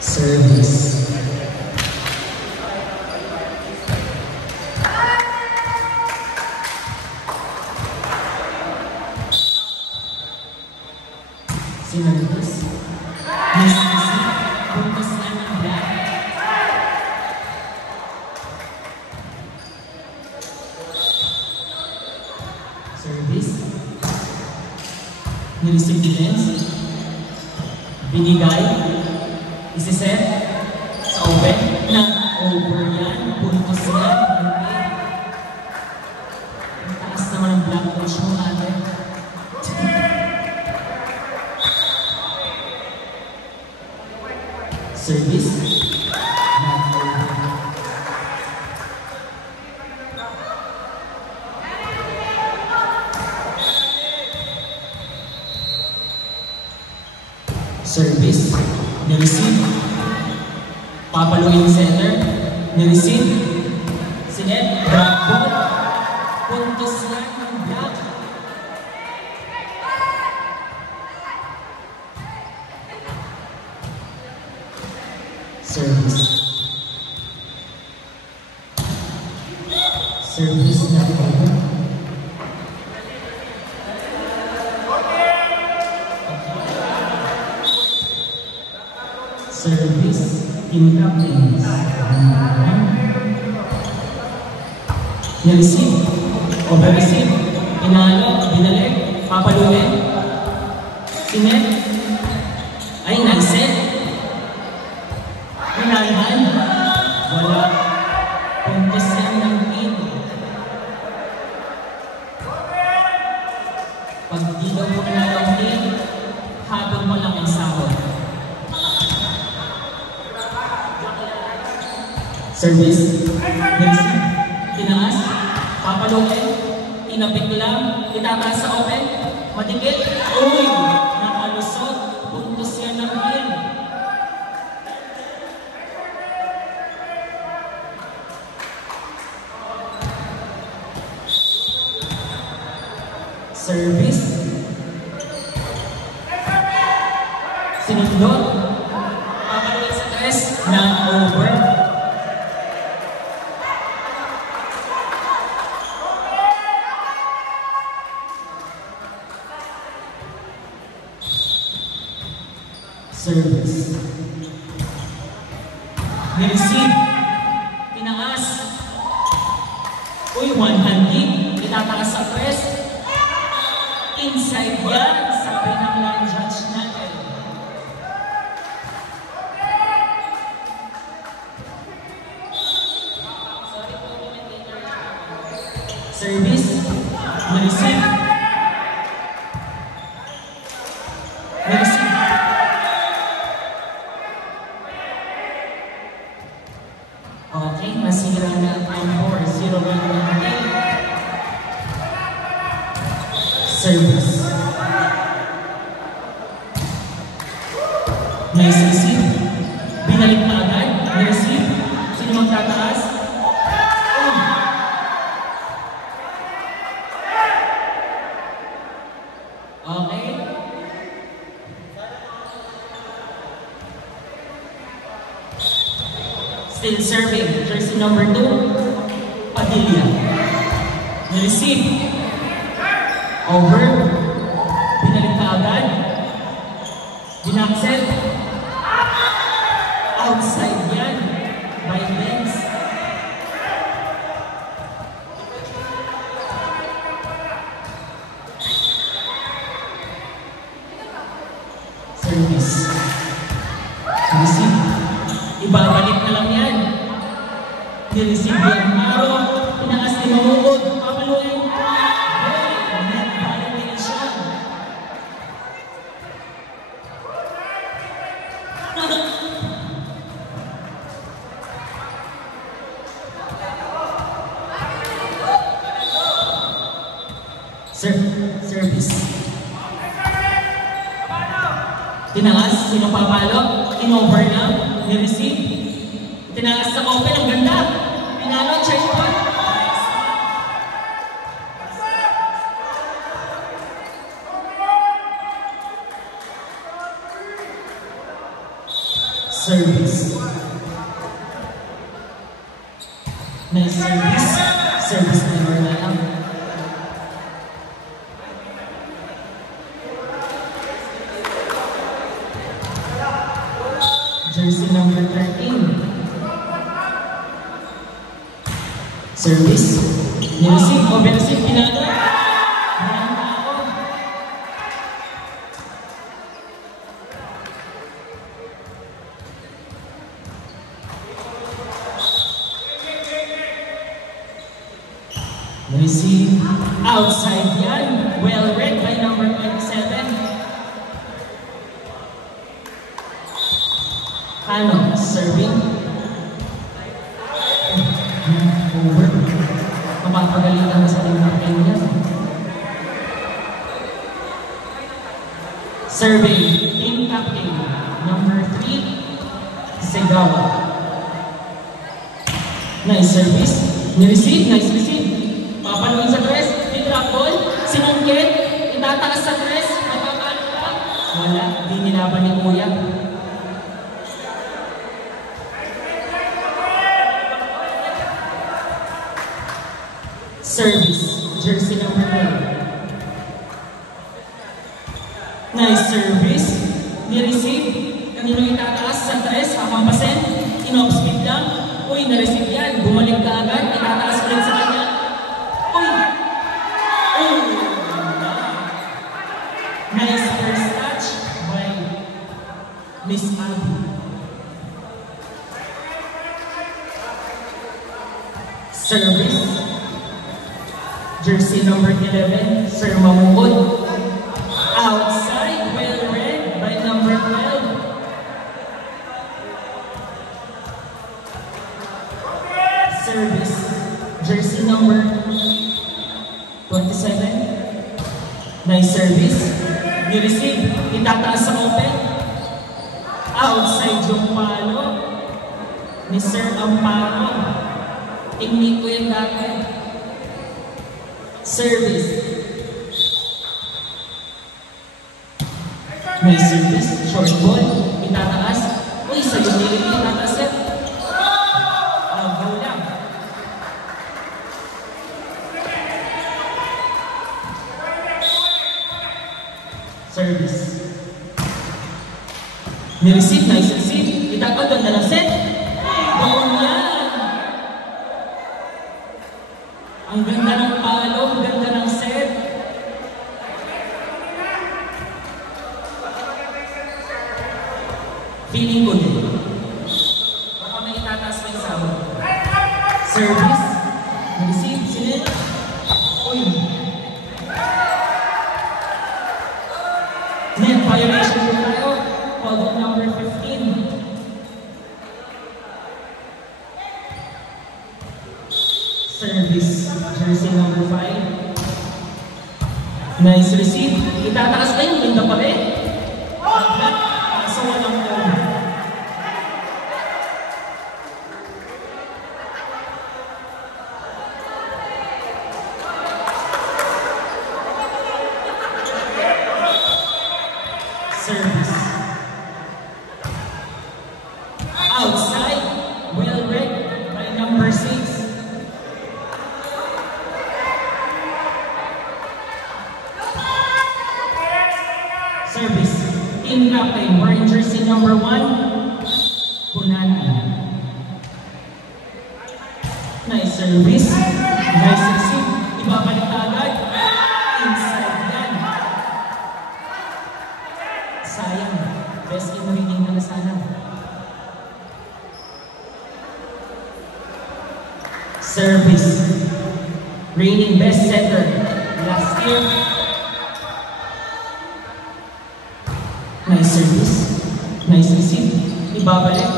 Service. Service. Miss Missy, puntos na ng black. Service. Nilisip defense. Binigay. Isiset. Sa open. Na-over yan. Puntos yan. Ang taas naman ang black coach mo ate. Service. Service. Nireceive. Papaluin center. Nireceive. Sinet. Drop ball. Puntos lang ng block. Service. Service na over. Service incomplete. Nireceive. Over-receive. Inalo. Binalik. Papaluin. Sinet. Ay, naiset. Pinalihan. Wala. Puntos yan ng team. Pag di daw mo ng team, habang mo lang ang sahod. Service. Receive. Tinaas. Papaluin. Tinapik lang. Itataas sa open. Madikit. Uy! Nakalusot. Puntos yan ng team. Service. Sinundot. Papaluin sa tres. Na-over. Service. Nireceive. Tinaas. Uy, one-handed. Itataas sa press. Inside yan. Sabi ng line judge natin. Service. Nireceive. Nireceive. Okay, nasira na ang 4-0 ng game. Service. Nice receive. Binalik na agad. Receive. Sino magtataas? Okay. Still serving. Jersey number 2. Padilla. Receive. Over. Binalik na agad. Binakset. Outside yan. By lens. Service. Receive. Ibabalik na lang yan. Nireceive yan. Maro. Pinakas ni Mamukod. Papaluin. Service. Tinaas, sino papalo? In-over na, ni-receive. Tinaas sa open, ang ganda. Pinalo, check point. Service. Nice service. Service number na lang. Jersey number 13. Service. Nireceive. Overreceive. Pinalo. Receive outside yan. Well read by number 27. Ano? Serving. Over. Mapapagalitan na sa team natin yan. Serving. Team captain. Number 3. Segawa. Nice service. Ni-receive. Nice receive. Papaluin sa tres, pick-up ball, sinungkit, itataas sa tres, mapapalo ka. Wala, di nilaban ni Kuya. Service, jersey number 1. Nice service, ni-receive, kanino itataas sa tres, hapampasin, in-off-speed lang, uy, na-receive yan, bumalik ka agad, itataas ulit sa kanya. Nice first touch by Miss Abby. Service. Jersey number 11, Sir Mamukod. Outside, well read by number 12. Service. Jersey number 27. Nice service. Ni-receive. Itataas sa open. Outside yung palo ni Sir Amparo. Tingin ko yan dati. Service. Nice service. Short ball. Itataas. Uy, sa yung nilip itataas yan. Go lang. Service. Ni-receive, nice receive. Itatagod na lang set. Doon yan. Ang ganda ng palo, ang ganda ng set. Feeling ko din. Baka may itataas pa yung sabi. Service. Ni-receive, sinit. Uy. Net violation po tayo. Hold on number 15. Service. Jersey number 5. Nice receive. Itatakas na yung linda pa rin. Kaso walang goal. Service. Outside, well read by number 6. Service. Team captain, wearing jersey number 1, Punani. Nice service. Nice receive. Ibabalik agad. Inside yan. Sayang. Best in reading na sana. Service. Reigning best setter last year. Nice service. Nice receive. Ibabalik.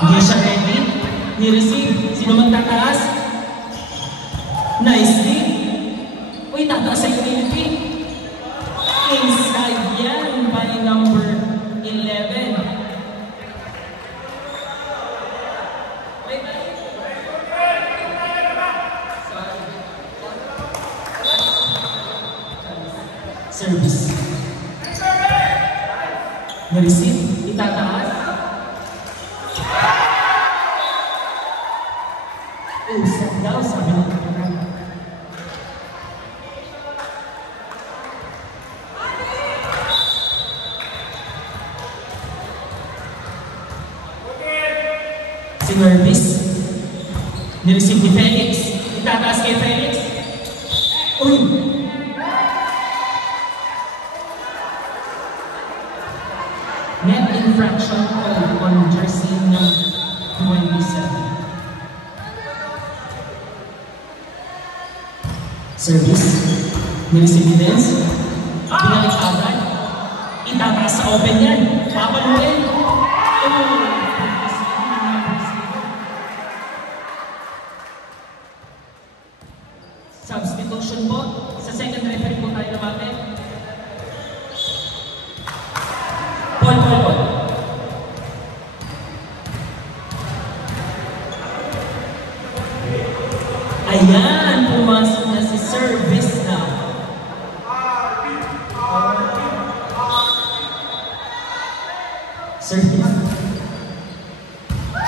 Hindi siya ready. Ni-receive. Sino magtataas? Nicely. Uy, tataas sa unity. Inside yan by number 11. Service. Na-receive, itataas. Usap daw, sabi ng kapatid. Si Nervis, nireceive ni Felix. Itataas kay Felix. Uy! Net infraction called on jersey number 27. Service. Nireceive ni Vince. Binalik agad. Itataas sa open yan. Papaluin. Substitution po. Sa second referee po tayo lumapit. Paul. Ayan, pumasok na si Service na. Service.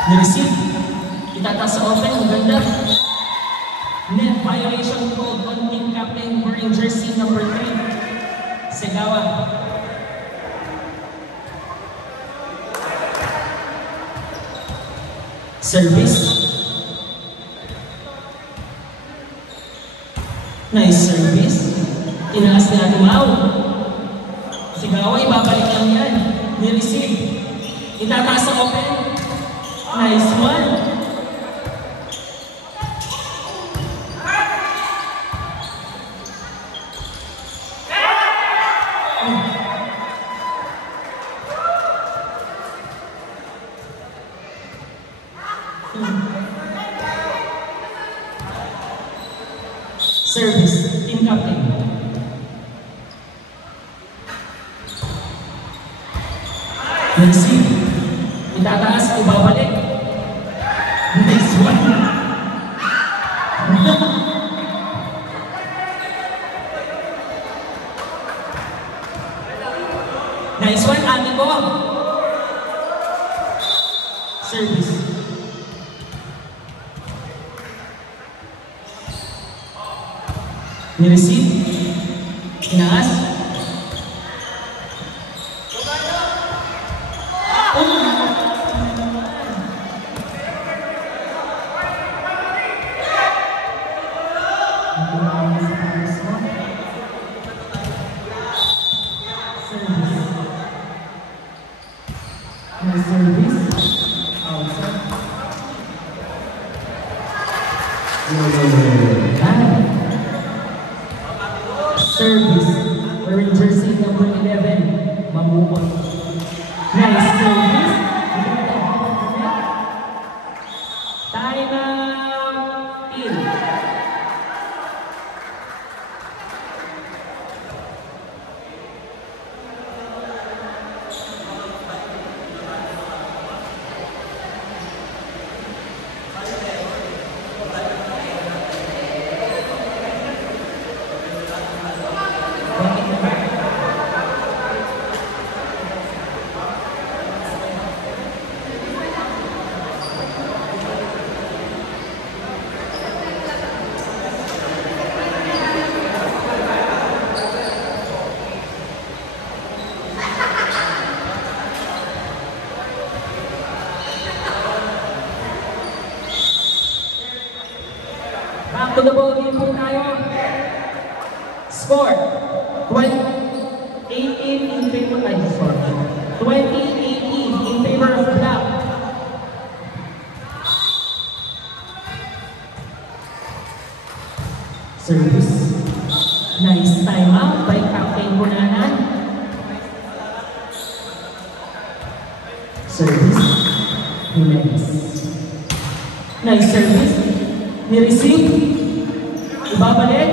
Nireceive. Itataas sa open. Ang ganda. Net violation called on team captain wearing jersey number 3. Segawa. Service. Nice service. Tinaas na Dumaw. Segawa, ibabalik lang yan. Ni-receive. Itataas sa open. Nice one. Service, team captain. Receive. Itataas, ibabalik. Nice one. Nice one, ate ko. Service. Ni-receive. Tinaas. Service, wearing jersey number 11, Mamukot. Nice service. Time out. Back to the ball game po tayo. Score 18 in favor in favor of Black. Service. Nice timeout by Captain Bunanan. Service. Nice service. Ni-receive. Ibabalik.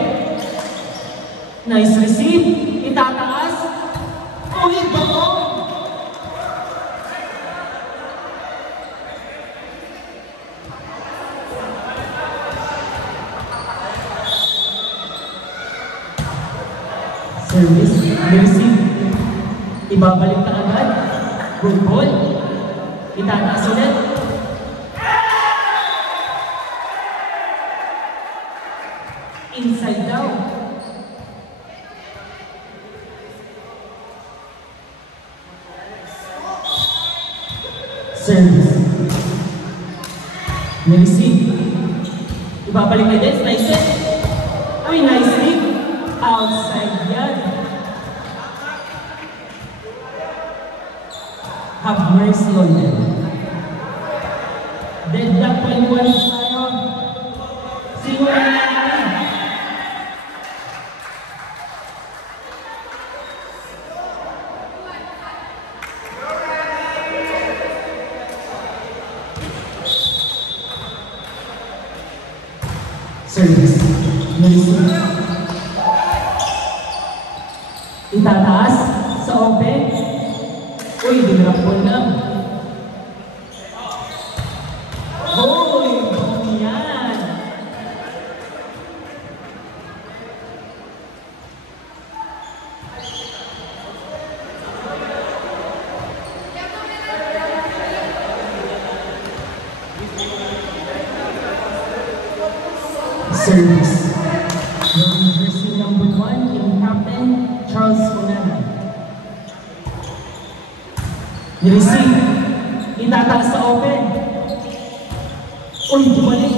Nice receive. Itataas. Uy, bako! Service. Ni-receive. Ibabalik na agad. Good ball. Itataas ulit. Service. Nireceive. Ibabalik na din. Nice set. Uy, nice lead. Outside yan. Have mercy on them. Deadlock 21 tayo. Sino na natin? Service. Nireceive. Itataas sa open. Uy, dinrap ko na. Uy, bong yan. Service. Jersey number 1, team captain, Charles Onana. Receive. Itataas sa open. Uy, bumalik.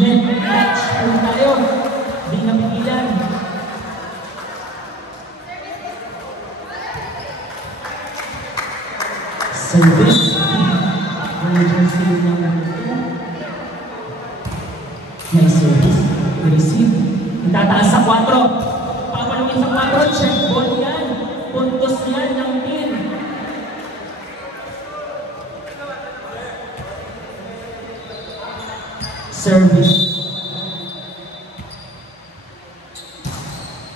Net match po tayo. Di napigilan. Service. Jersey number 2. Nice service. Receive. Itataas sa 4. Papalungin sa 4. Check ball yan. Puntos yan ng team. Service.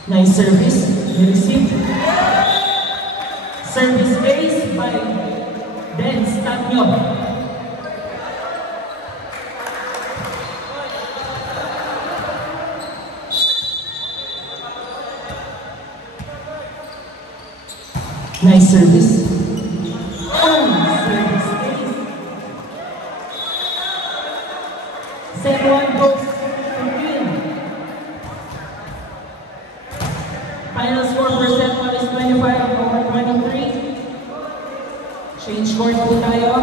Nice service. Receive. Service ace by Ben Stanyo. Nice service. Oh, service ace. Set one goes to win. Final score for set one is 25-23. Change court po tayo.